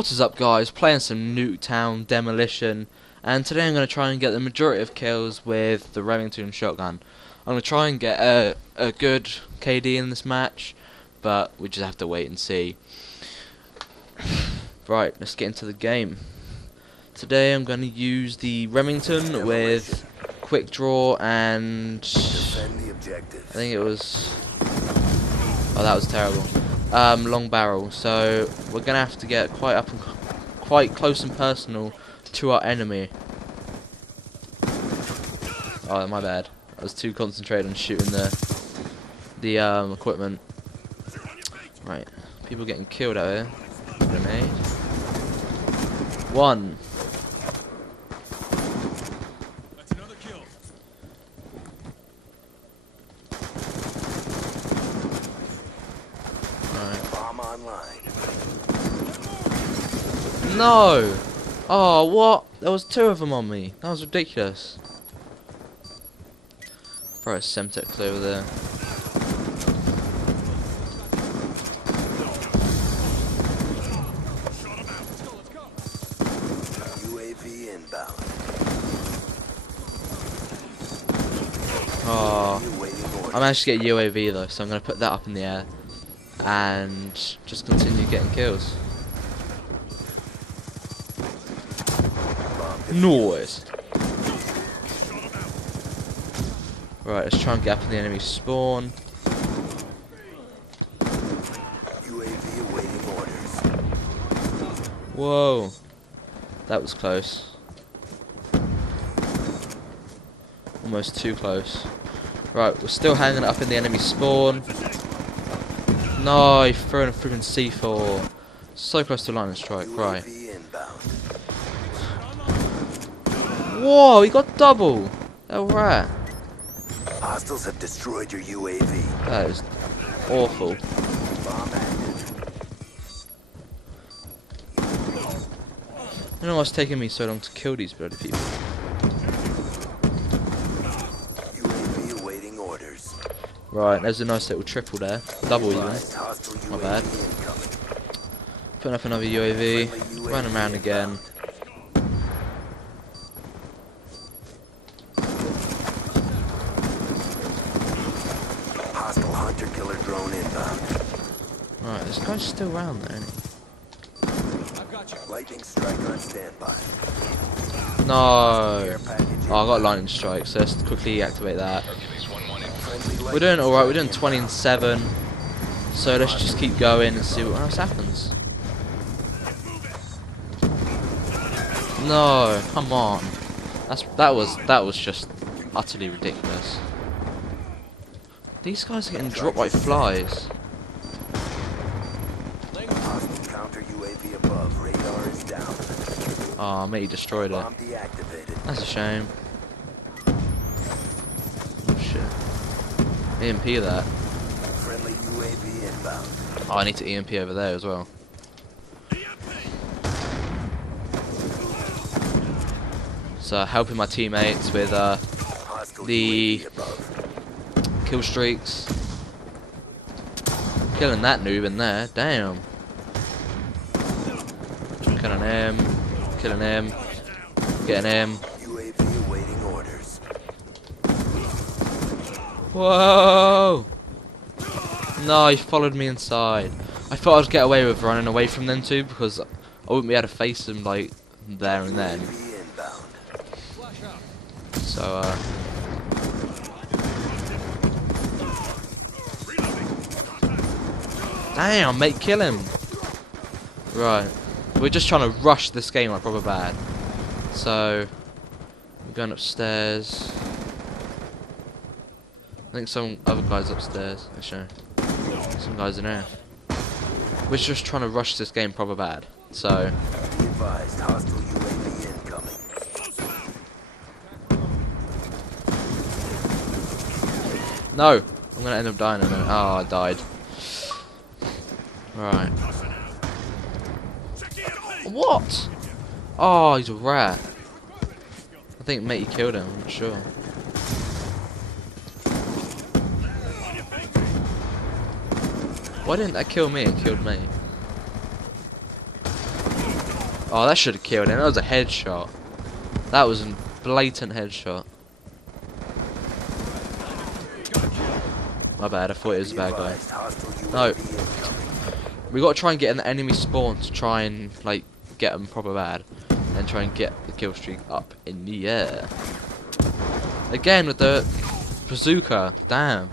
What is up, guys? Playing some Nuketown Demolition, and today I'm going to try and get the majority of kills with the Remington shotgun. I'm going to try and get a good KD in this match, but we just have to wait and see. Right, let's get into the game. Today I'm going to use the Remington with quick draw and I think it was... oh, that was terrible. Long barrel. So we're gonna have to get quite close and personal to our enemy. Oh, my bad. I was too concentrated on shooting the equipment. Right, people getting killed out here. Grenade. One. No! Oh, what? There was two of them on me. That was ridiculous. Throw a Semtex over there. UAV inbound. Oh, I managed to get UAV though, so I'm going to put that up in the air and just continue getting kills. Noise. Right, let's try and get up in the enemy spawn. UAV awaiting orders. Whoa, that was close. Almost too close. Right, we're still hanging up in the enemy spawn. No, he threw in a freaking C4. So close to line of strike. Right. Whoa, he got double. Oh, right. Hostiles have destroyed your UAV. That is awful. Bomb active. I don't know what's taking me so long to kill these bloody people. UAV awaiting orders. Right, there's a nice little triple there. Double even. My bad. Putting up another UAV. Running around again. Hunter killer drone inbound. Right, this guy's still around there, isn't he? Lightning strike on standby. No. Oh, I got lightning strike, so let's quickly activate that. We're doing alright, we're doing 20 and 7. So let's just keep going and see what else happens. No, come on. That was just utterly ridiculous. These guys are getting dropped like flies. Counter UAV above. Radar is down. Oh, mate, he destroyed it. Bomb deactivated. That's a shame. Oh shit. EMP that. Friendly UAV inbound. Oh, I need to EMP over there as well. So helping my teammates with the kill streaks. Killing that noob in there. Damn. Killing him. Killing him. Getting him. UAV awaiting orders. Whoa! No, he followed me inside. I thought I'd get away with running away from them too because I wouldn't be able to face them like there and then. So damn, mate, kill him. Right, we're just trying to rush this game like proper bad. So we're going upstairs. I think some other guys upstairs. Actually, some guys in there. We're just trying to rush this game proper bad. So Be advised, hostile UAV incoming. no, I'm gonna end up dying in a minute. Oh, I died. Right. What? Oh, he's a rat. I think Matey killed him, I'm not sure. Why didn't that kill me and killed me? Oh, that should have killed him. That was a headshot. That was a blatant headshot. My bad, I thought it was a bad guy. No. We gotta try and get in the enemy spawn to try and, like, get them proper bad. And try and get the kill streak up in the air. Again with the bazooka. Damn.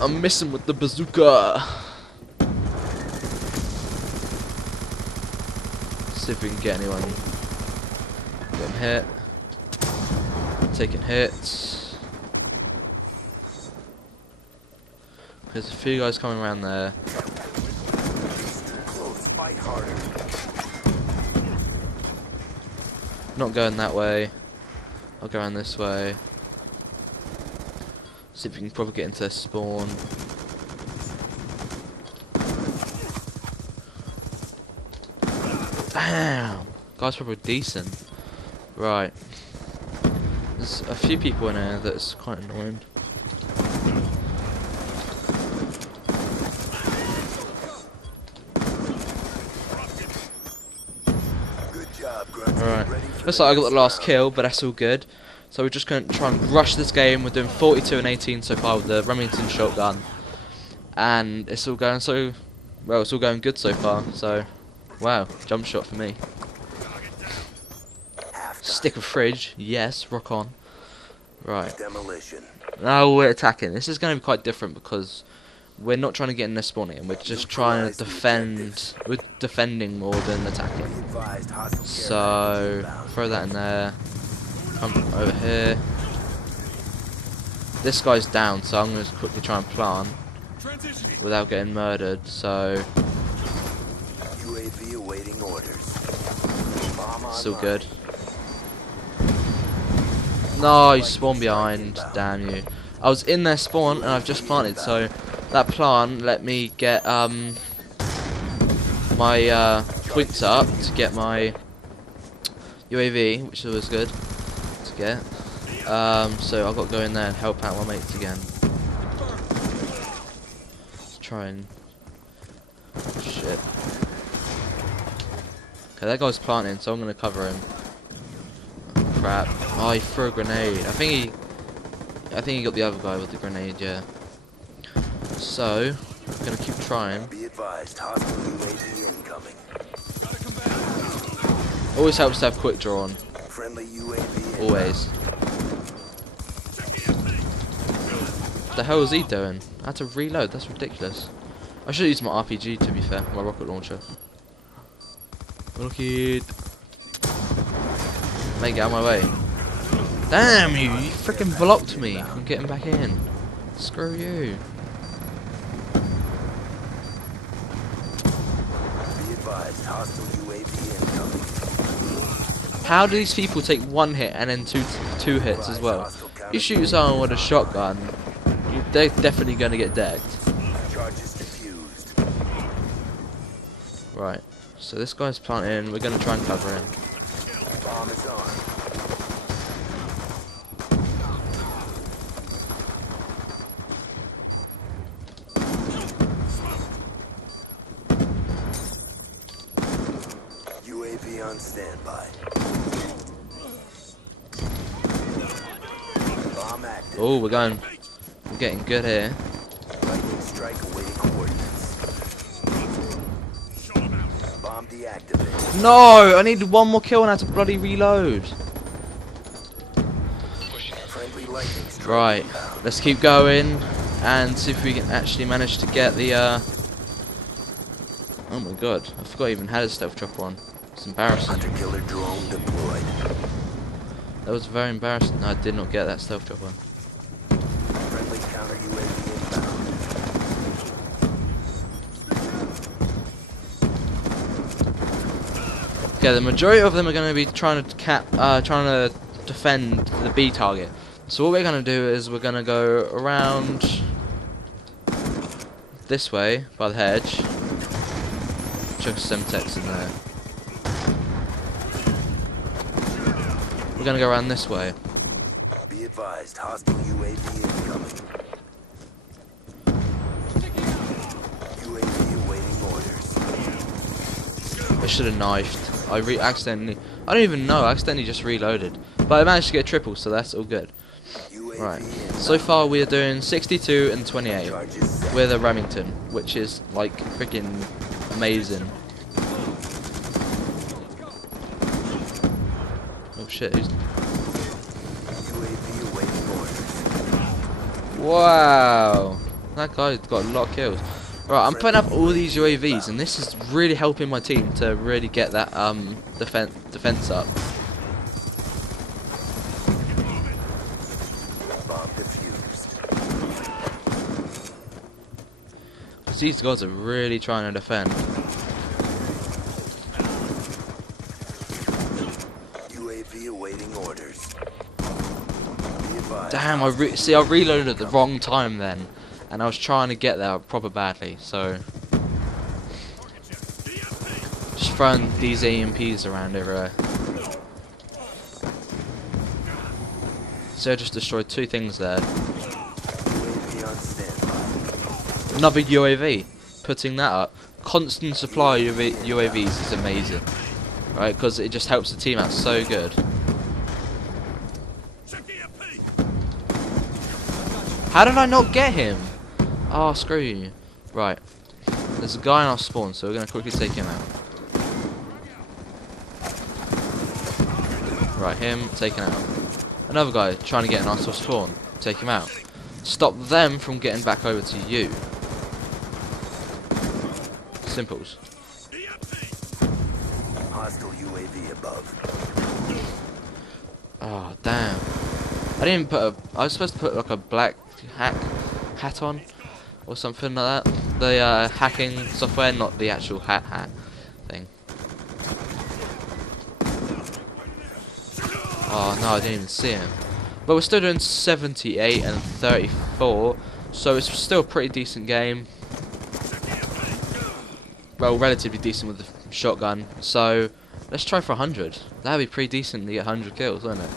I'm missing with the bazooka. See if we can get anyone. Getting hit. Taking hits. There's a few guys coming around there. Not going that way. I'll go around this way. See if we can probably get into their spawn. Damn! Guy's probably decent. Right. There's a few people in here that's quite annoying. Alright. Looks like I got the last kill, but that's all good. So we're just going to try and rush this game. We're doing 42 and 18 so far with the Remington shotgun. And it's all going so... well, it's all going good so far. So, wow. Jump shot for me. Stick of fridge. Yes, rock on. Right. Demolition. Now we're attacking. This is going to be quite different because we're not trying to get in their spawning. We're just trying to defend. We're defending more than attacking. So throw that in there. Come over here. This guy's down, so I'm going to quickly try and plant without getting murdered. So UAV awaiting orders. still good. No, you spawned behind. Damn you. I was in their spawn and I've just planted, so that plant let me get my points up to get my UAV, which was good to get. So I've got to go in there and help out my mates again. Let's try and... shit. Okay, that guy's planting, so I'm going to cover him. Oh, crap. Oh, he threw a grenade. I think he got the other guy with the grenade, yeah. So, I'm going to keep trying. Be advised, hostile UAV incoming. Always helps to have quick draw on. Friendly UAV Always. What the hell is he doing? I had to reload, that's ridiculous. I should use my RPG to be fair, my rocket launcher. Rocket. Mate, get out of my way. Damn you, you freaking blocked me from getting back in. Screw you. Be advised, hostile UAV incoming. How do these people take one hit and then two hits as well? You shoot someone with a shotgun, they're definitely going to get decked. Charges diffused. Right, so this guy's planting, we're going to try and cover him. Bomb is on. UAV on standby. Bomb active. Oh, we're getting good here. Lightning strike awaiting coordinates. Bomb deactivated. No, I needed one more kill and I had to bloody reload. Friendly lightning strike. Right, let's keep going and see if we can actually manage to get the oh my god, I forgot I even had a stealth chopper on. It's embarrassing. Hunter-killer drone deployed. That was very embarrassing. No, I did not get that stealth chopper. Friendly counter UAV inbound. Okay, the majority of them are going to be trying to defend the B target. So what we're going to do is we're going to go around this way by the hedge. Chuck some Semtex in there. We're going to go around this way. Be advised, hostile UAV incoming. UAV awaiting orders. should have knifed. I accidentally. I don't even know. I accidentally just reloaded, but I managed to get a triple, so that's all good. Right. So far we are doing 62 and 28 with a Remington, which is like freaking amazing. Oh shit! Who's... Wow, that guy's got a lot of kills. Right, I'm putting up all these UAVs, and this is really helping my team to really get that defense up. Because these guys are really trying to defend. UAV awaiting orders. Damn, I reloaded at the wrong time then, and I was trying to get there proper badly, so just throwing these AMPs around everywhere. So I just destroyed 2 things there. Another UAV, putting that up. Constant supply of UAVs is amazing, right? Because it just helps the team out so good. How did I not get him? Oh, screw you. Right. There's a guy in our spawn, so we're going to quickly take him out. Right, him taken out. Another guy trying to get in our spawn. Take him out. Stop them from getting back over to you. Simples. Hostile UAV above. Oh, damn. I didn't put a... I was supposed to put like a black hat on. Or something like that. The hacking software, not the actual hat thing. Oh no, I didn't even see him. But we're still doing 78 and 34, so it's still a pretty decent game. Well, relatively decent with the shotgun. So let's try for 100. That'd be pretty decent to get 100 kills, wouldn't it?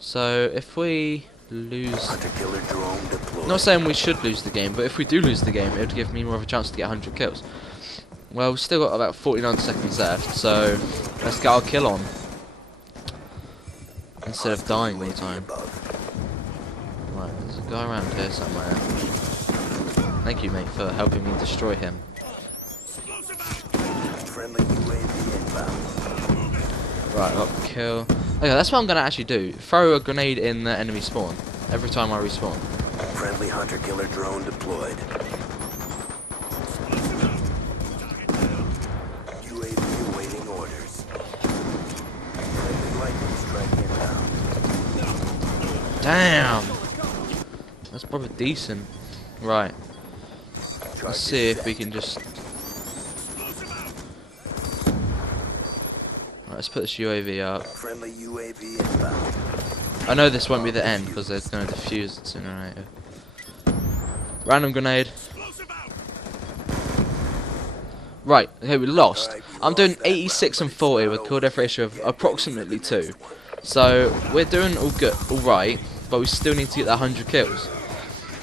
So if we lose... Not saying we should lose the game, but if we do lose the game, it would give me more of a chance to get 100 kills. Well, we've still got about 49 seconds left, so let's get our kill on. Instead of dying all the time. Right, there's a guy around here somewhere. Thank you, mate, for helping me destroy him. Right, got the kill. Okay, that's what I'm gonna actually do. Throw a grenade in the enemy spawn every time I respawn. Friendly hunter-killer drone deployed. UAV awaiting orders. Friendly lightning strike inbound. Damn! That's probably decent. Right. Let's see if we can just... Right, let's put this UAV up. Friendly UAV inbound. I know this won't be the end because they're going to defuse it sooner or later. Random grenade. Right, okay, we lost. I'm doing 86 and 40 with kill death ratio of approximately 2. So we're doing all good, all right, but we still need to get that 100 kills.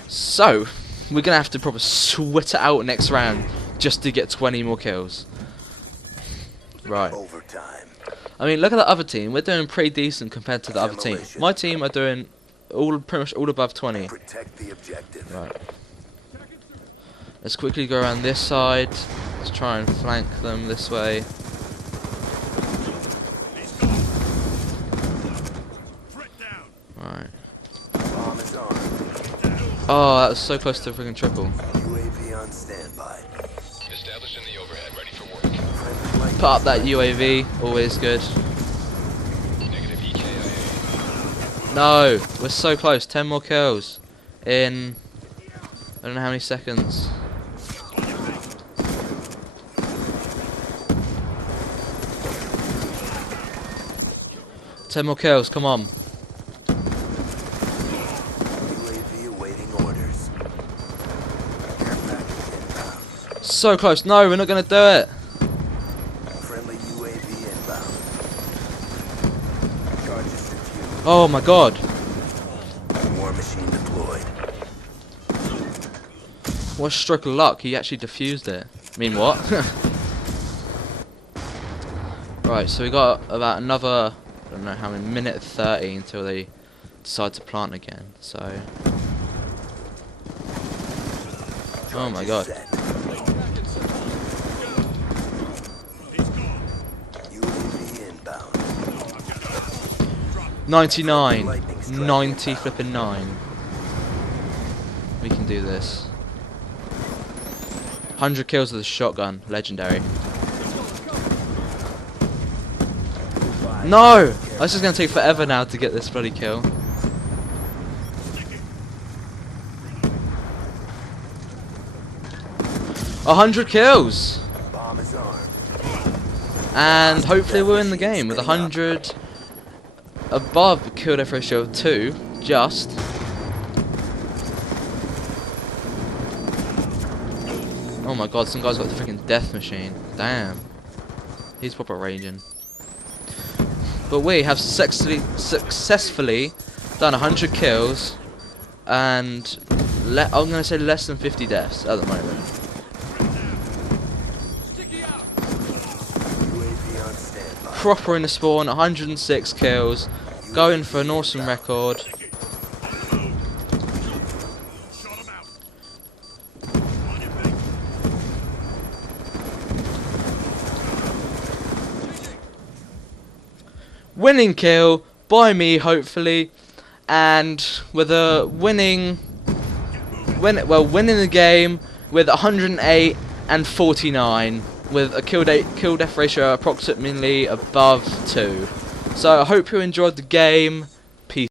So we're gonna have to probably sweat it out next round just to get 20 more kills. Right. I mean, look at the other team. We're doing pretty decent compared to the other team. My team are doing pretty much all above 20. Right. Let's quickly go around this side. Let's try and flank them this way. Right. Oh, that was so close to a freaking triple. UAV on standby. Establishing the overhead, ready for work. Put up that UAV, always good. Negative EKIA. No, we're so close. 10 more kills in I don't know how many seconds. Ten more kills, come on. UAV awaiting orders. So close. No, we're not going to do it. Friendly UAV inbound. Charges defused. Oh my god. War machine deployed. What a stroke of luck. He actually defused it. I mean, what? Right, so we got about another, I don't know how many, minute 30 until they decide to plant again. So, oh my god. UAV inbound. 99, 90 flipping 9. We can do this. 100 kills with a shotgun, legendary. No! This is going to take forever now to get this bloody kill. A 100 kills! Bomb is armed. And hopefully we'll win the game with 100 above kill death ratio of 2, just. Oh my god, some guy's got the freaking death machine. Damn. He's proper raging. But we have successfully done 100 kills and I'm going to say less than 50 deaths at the moment. Proper in the spawn, 106 kills, going for an awesome record. Winning kill by me, hopefully, and with a winning the game with 108 and 49 with a kill death ratio approximately above 2. So I hope you enjoyed the game.